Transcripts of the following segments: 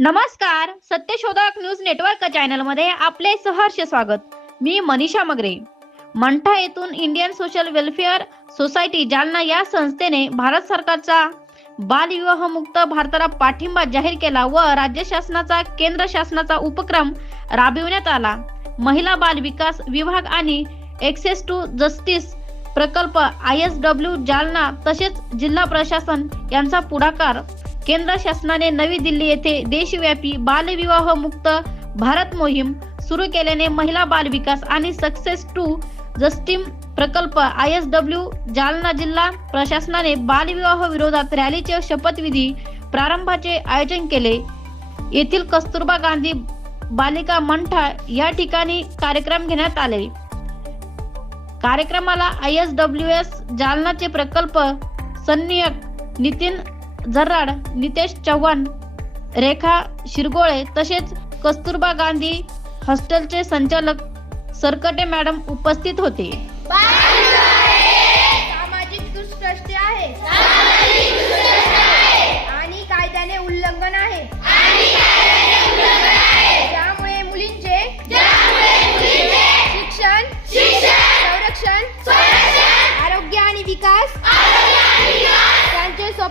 नमस्कार सत्यशोधक news network चॅनलमध्ये आपले सहर्ष स्वागत. मी मनीषा मगरे. मंठा येथून Indian social welfare society Jalna या संस्थेने भारत सरकारचा बालविवाह मुक्त भारताला पाठिंबा जाहीर केला व राज्य शासनाचा केंद्र शासनाचा उपक्रम राबविण्यात आला. महिला बाल विकास विभाग आणि एक्सेस टू जस्टिस प्रकल्प आय एस डब्ल्यू जालना तसेच जिल्हा प्रशासन यांचा पुढाकार केंद्र शासनाने नवी दिल्ली येथे देशव्यापी बालविवाह मुक्त भारत मोहीम सुरू केल्याने महिला बाल विकास आणि सक्सेस टू जस्टिम प्रकल्प आय एस डब्ल्यू जालना जिल्हा प्रशासनाने बालविवाह विरोधात रॅलीचे शपथविधी प्रारंभाचे आयोजन केले. येथील कस्तुरबा गांधी बालिका मंठा या ठिकाणी कार्यक्रम घेण्यात आले. कार्यक्रमाला आय एस डब्ल्यू एस जालनाचे प्रकल्प संनियक नितीन झर्राड नितेश चव्हाण रेखा शिरगोळे तसेच कस्तुरबा गांधी हॉस्टेलचे संचालक सरकटे मॅडम उपस्थित होते.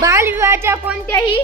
बालविवाहाच्या कोणत्याही